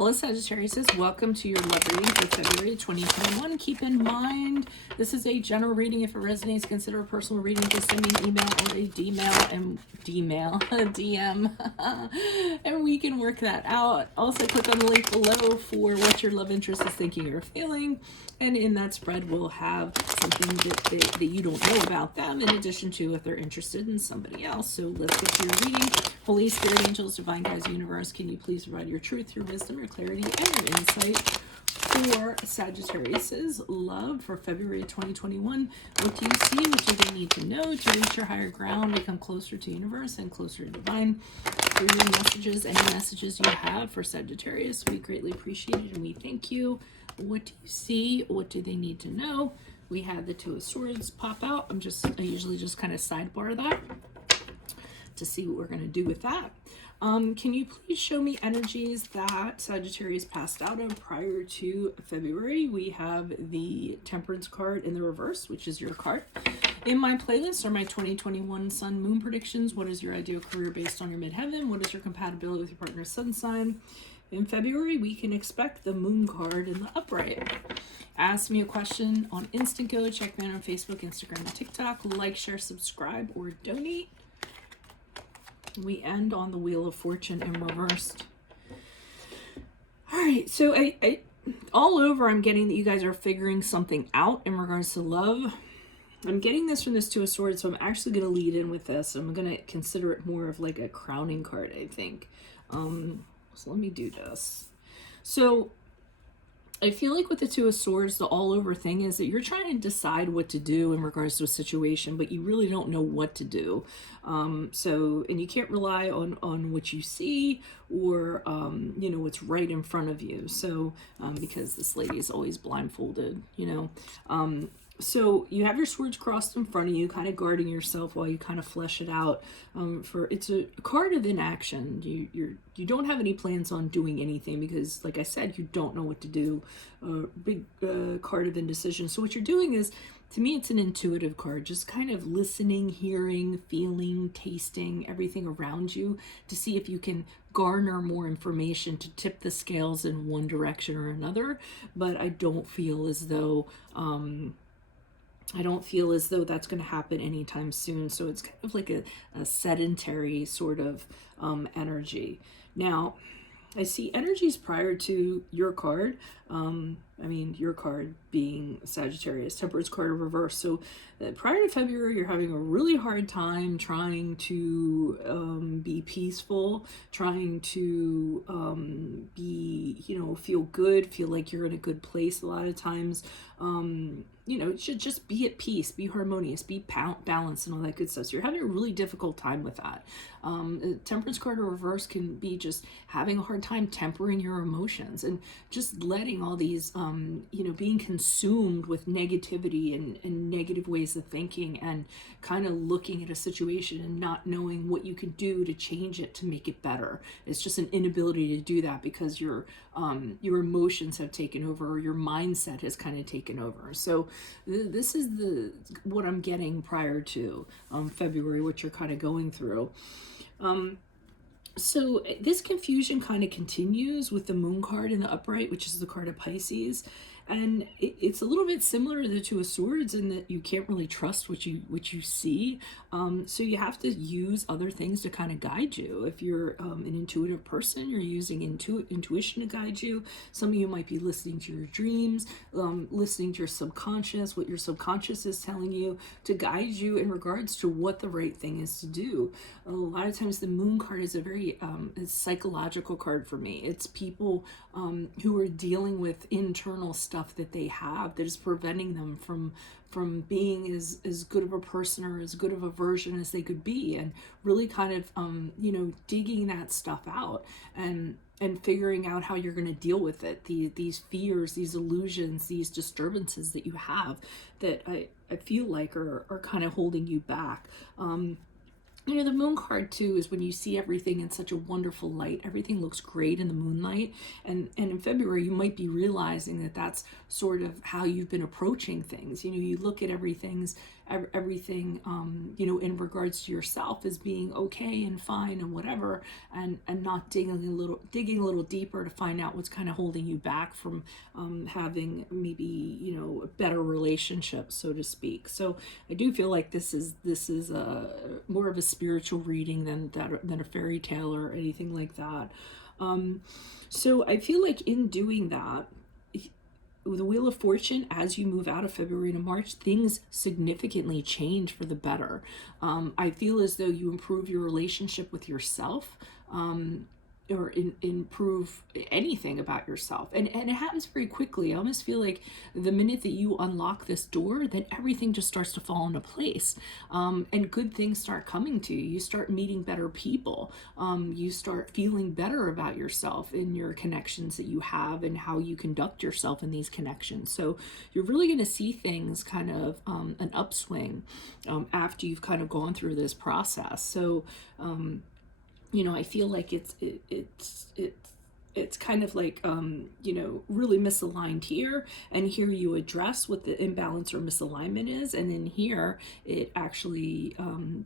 Hello Sagittarius, welcome to your love reading for February 2021. Keep in mind, this is a general reading. If it resonates, consider a personal reading. Just send me an email or a DM, and we can work that out. Also, click on the link below for what your love interest is thinking or feeling. And in that spread, we'll have something that you don't know about them, in addition to if they're interested in somebody else. So let's get to your reading. Holy Spirit, angels, divine guides, universe, can you please provide your truth, your wisdom, your clarity, and your insight for Sagittarius's love for February 2021? What do you see? What do they need to know to reach your higher ground, become closer to universe and closer to divine? For your messages, any messages you have for Sagittarius, we greatly appreciate it and we thank you. What do you see? What do they need to know? We had the Two of Swords pop out. I usually just kind of sidebar that to see what we're going to do with that. Can you please show me energies that Sagittarius passed out of prior to February? We have the Temperance card in the reverse, which is your card. In my playlist are my 2021 Sun Moon predictions. What is your ideal career based on your midheaven? What is your compatibility with your partner's sun sign? In February, we can expect the Moon card in the upright. Ask me a question on Instant Go. Check me out on Facebook, Instagram, and TikTok. Like, share, subscribe, or donate. We end on the Wheel of Fortune in reversed. All right, so I all over I'm getting that you guys are figuring something out in regards to love. I'm getting this from this Two of Swords, so I'm actually going to lead in with this. I'm going to consider it more of like a crowning card, I think. So let me do this. So I feel like with the Two of Swords, the all over thing is that you're trying to decide what to do in regards to a situation, but you really don't know what to do. And you can't rely on what you see or, you know, what's right in front of you. So, because this lady is always blindfolded, you know, so you have your swords crossed in front of you, kind of guarding yourself while you kind of flesh it out. It's a card of inaction. You don't have any plans on doing anything because, like I said, you don't know what to do. Big card of indecision. So what you're doing is, to me, it's an intuitive card. Just kind of listening, hearing, feeling, tasting everything around you to see if you can garner more information to tip the scales in one direction or another. But I don't feel as though that's going to happen anytime soon. So it's kind of like a sedentary sort of energy. Now, I see energies prior to your card. Your card being Sagittarius, Temperance card in reverse. So prior to February, you're having a really hard time trying to be peaceful, trying to be, you know, feel good, feel like you're in a good place. A lot of times, you know, it should just be at peace, be harmonious, be balanced and all that good stuff. So you're having a really difficult time with that. Temperance card in reverse can be just having a hard time tempering your emotions and just letting all these, you know, being consumed with negativity and negative ways of thinking and kind of looking at a situation and not knowing what you can do to change it to make it better. It's just an inability to do that because your emotions have taken over, or your mindset has kind of taken over. So this is what I'm getting prior to February, what you're kind of going through. So this confusion kind of continues with the Moon card in the upright, which is the card of Pisces. And it's a little bit similar to the Two of Swords in that you can't really trust what you see. So you have to use other things to kind of guide you. If you're an intuitive person, you're using intuition to guide you. Some of you might be listening to your dreams, listening to your subconscious, what your subconscious is telling you to guide you in regards to what the right thing is to do. A lot of times the Moon card is a very psychological card for me. It's people who are dealing with internal stuff that they have that is preventing them from being as good of a person or as good of a version as they could be, and really kind of you know, digging that stuff out and figuring out how you're going to deal with it, these fears, these illusions, these disturbances that you have that I feel like are kind of holding you back. You know, the Moon card too is when you see everything in such a wonderful light. Everything looks great in the moonlight. And in February, you might be realizing that that's sort of how you've been approaching things. You know, you look at everything everything, you know, in regards to yourself as being okay and fine and whatever, and not digging a little deeper to find out what's kind of holding you back from having maybe, you know, a better relationship, so to speak. So I do feel like this is more of a spiritual reading than a fairy tale or anything like that. So I feel like in doing that, with the Wheel of Fortune, as you move out of February to March, things significantly change for the better. I feel as though you improve your relationship with yourself, or improve anything about yourself. And it happens very quickly. I almost feel like the minute that you unlock this door, then everything just starts to fall into place. And good things start coming to you. You start meeting better people. You start feeling better about yourself in your connections that you have and how you conduct yourself in these connections. So you're really going to see things kind of an upswing after you've kind of gone through this process. So, you know, I feel like it's kind of like, you know, really misaligned here, and here you address what the imbalance or misalignment is, and in here it actually,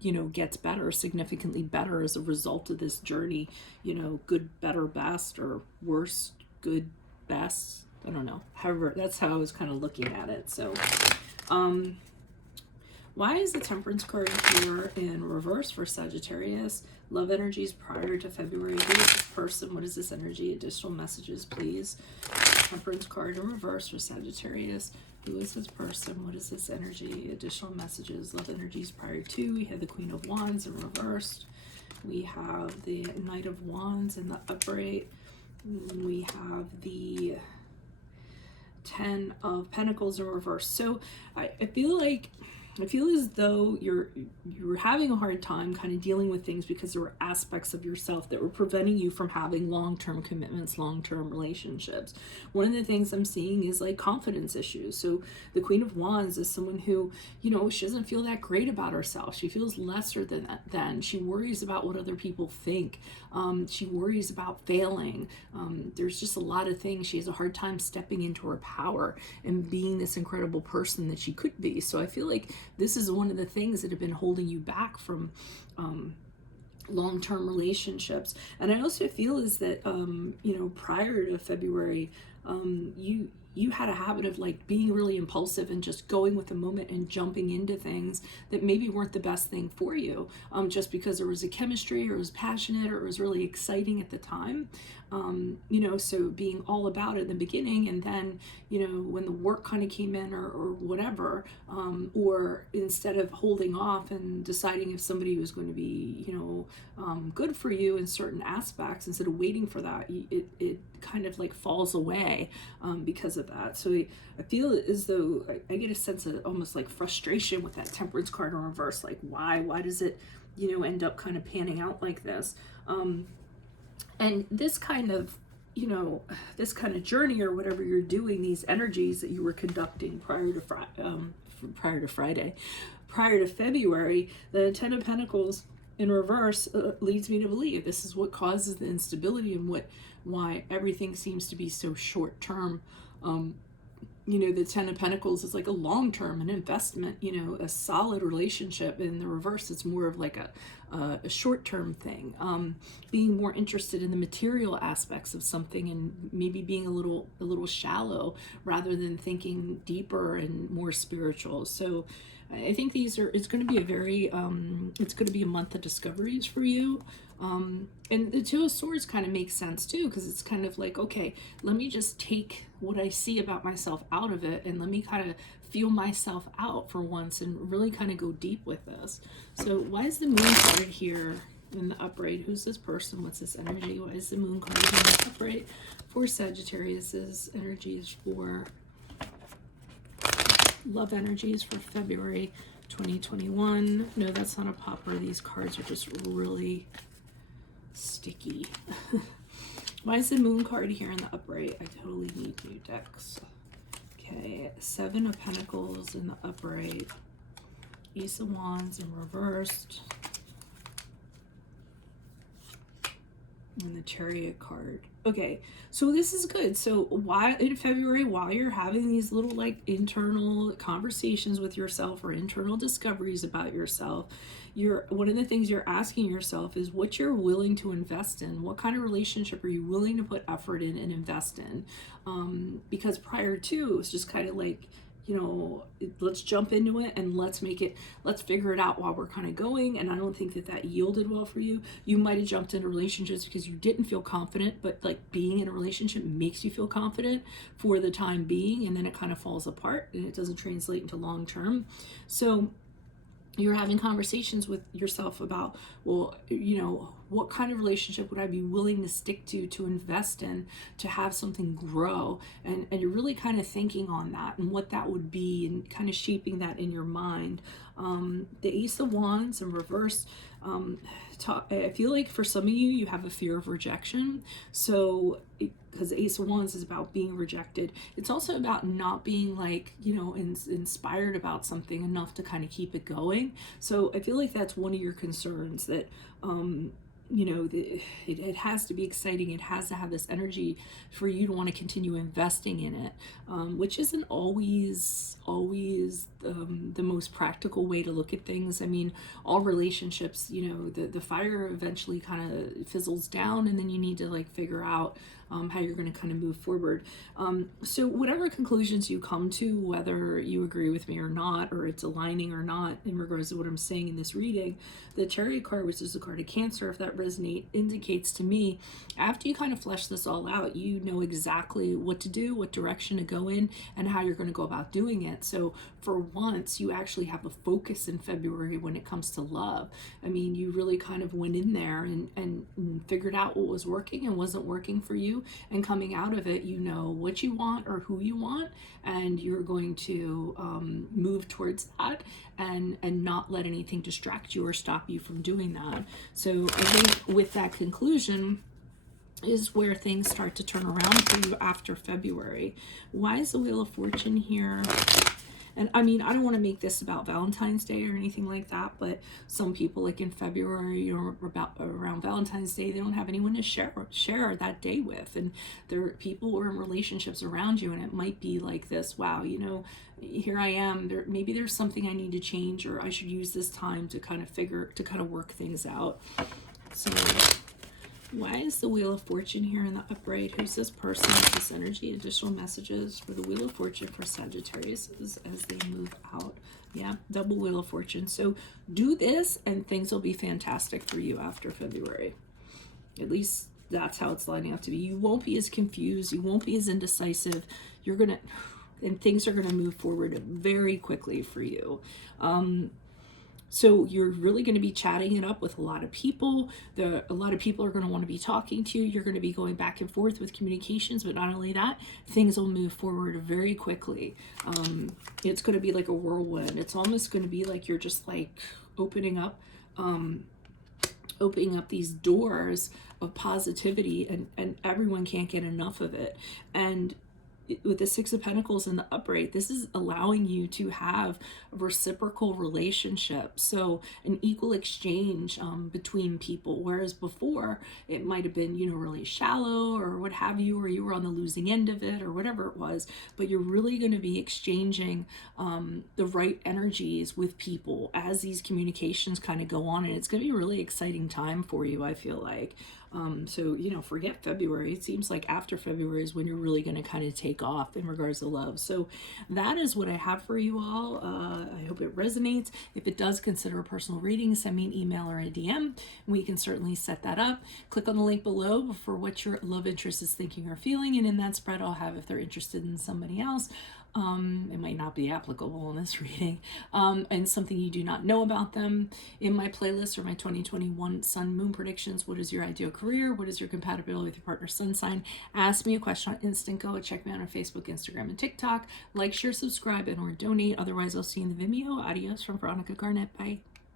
you know, gets better, significantly better as a result of this journey. You know, good, better, best, or worse, good, best. I don't know. However, that's how I was kind of looking at it. So, why is the Temperance card here in reverse for Sagittarius? Love energies prior to February. Who is this person? What is this energy? Additional messages, please. Temperance card in reverse for Sagittarius. Who is this person? What is this energy? Additional messages. Love energies prior to. We have the Queen of Wands in reversed. We have the Knight of Wands in the upright. We have the Ten of Pentacles in reverse. So I feel as though you're having a hard time kind of dealing with things because there were aspects of yourself that were preventing you from having long-term commitments, long-term relationships. One of the things I'm seeing is like confidence issues. So the Queen of Wands is someone who, you know, she doesn't feel that great about herself. She feels lesser than. She worries about what other people think. She worries about failing. There's just a lot of things. She has a hard time stepping into her power and being this incredible person that she could be. So I feel like this is one of the things that have been holding you back from long-term relationships. And I also feel is that, you know, prior to February, you had a habit of like being really impulsive and just going with the moment and jumping into things that maybe weren't the best thing for you, just because there was a chemistry or it was passionate or it was really exciting at the time. You know, so being all about it in the beginning, and then, you know, when the work kind of came in or whatever, or instead of holding off and deciding if somebody was going to be, you know, good for you in certain aspects, instead of waiting for that, it kind of like falls away because of that. So I feel as though I get a sense of almost like frustration with that Temperance card in reverse. Like, why does it, you know, end up kind of panning out like this? And this kind of, you know, this kind of journey or whatever you're doing, these energies that you were conducting prior to February, the Ten of Pentacles in reverse leads me to believe this is what causes the instability and why everything seems to be so short term. You know, the Ten of Pentacles is like a long term, an investment, you know, a solid relationship. In the reverse, it's more of like a short term thing. Being more interested in the material aspects of something and maybe being a little shallow rather than thinking deeper and more spiritual. So I think it's going to be it's going to be a month of discoveries for you. And the Two of Swords kind of makes sense too, because it's kind of like, okay, let me just take what I see about myself out of it and let me kind of feel myself out for once and really kind of go deep with this. So why is the Moon card here in the upright? Who's this person? What's this energy? Why is the Moon card in the upright for Sagittarius's energies, for love energies for February 2021? No, that's not a popper. These cards are just really sticky. Why is the Moon card here in the upright? I totally need new decks. Okay, Seven of Pentacles in the upright, Ace of Wands in reversed, And the Chariot card. Okay, so this is good. So why in February, while you're having these little like internal conversations with yourself or internal discoveries about yourself, you're one of the things you're asking yourself is what you're willing to invest in. What kind of relationship are you willing to put effort in and invest in? Because prior to, it was just kind of like, you know, let's jump into it and let's figure it out while we're kind of going. And I don't think that yielded well for you. You might have jumped into relationships because you didn't feel confident, but like being in a relationship makes you feel confident for the time being, and then it kind of falls apart and it doesn't translate into long term. So you're having conversations with yourself about, well, you know, what kind of relationship would I be willing to stick to invest in, to have something grow? And you're really kind of thinking on that and what that would be and kind of shaping that in your mind. The Ace of Wands in reverse, I feel like for some of you, you have a fear of rejection. So because the Ace of Wands is about being rejected, it's also about not being like, you know, inspired about something enough to kind of keep it going. So I feel like that's one of your concerns, that you know, it has to be exciting. It has to have this energy for you to want to continue investing in it, which isn't always the most practical way to look at things. I mean, all relationships, you know, the fire eventually kind of fizzles down, and then you need to like figure out how you're going to kind of move forward. So whatever conclusions you come to, whether you agree with me or not, or it's aligning or not in regards to what I'm saying in this reading, the Chariot card, which is the card of Cancer, if that resonates, indicates to me, after you kind of flesh this all out, you know exactly what to do, what direction to go in, and how you're going to go about doing it. So for once, you actually have a focus in February when it comes to love. I mean, you really kind of went in there and figured out what was working and wasn't working for you. And coming out of it, you know what you want or who you want, and you're going to move towards that and not let anything distract you or stop you from doing that. So I think with that conclusion is where things start to turn around for you after February. Why is the Wheel of Fortune here? And I mean, I don't want to make this about Valentine's Day or anything like that, but some people, like in February or around Valentine's Day, they don't have anyone to share that day with, and there are people or in relationships around you, and it might be like this: wow, you know, here I am. Maybe there's something I need to change, or I should use this time to kind of work things out. So why is the Wheel of Fortune here in the upright? Who's this person with this energy? Additional messages for the Wheel of Fortune for Sagittarius as they move out. Yeah, double Wheel of Fortune. So do this and things will be fantastic for you after February. At least that's how it's lining up to be. You won't be as confused. You won't be as indecisive. And things are going to move forward very quickly for you. So you're really going to be chatting it up with a lot of people. A lot of people are going to want to be talking to you. You're going to be going back and forth with communications, but not only that, things will move forward very quickly. It's going to be like a whirlwind. It's almost going to be like you're just like opening up these doors of positivity, and everyone can't get enough of it. And with the Six of Pentacles in the upright, this is allowing you to have a reciprocal relationship, so an equal exchange between people, whereas before it might have been, you know, really shallow or what have you, or you were on the losing end of it or whatever it was. But you're really going to be exchanging the right energies with people as these communications kind of go on, and it's going to be a really exciting time for you, I feel like. So, you know, forget February. It seems like after February is when you're really going to kind of take off in regards to love. So that is what I have for you all. I hope it resonates. If it does, consider a personal reading. Send me an email or a DM. We can certainly set that up. Click on the link below for what your love interest is thinking or feeling. And in that spread, I'll have if they're interested in somebody else. It might not be applicable in this reading, and something you do not know about them. In my playlist or my 2021 Sun Moon predictions, what is your ideal career? What is your compatibility with your partner's sun sign? Ask me a question on Instant Go. Check me out on Facebook, Instagram, and TikTok. Like, share, subscribe, and or donate. Otherwise, I'll see you in the Vimeo. Adios from Veronica Garnett. Bye.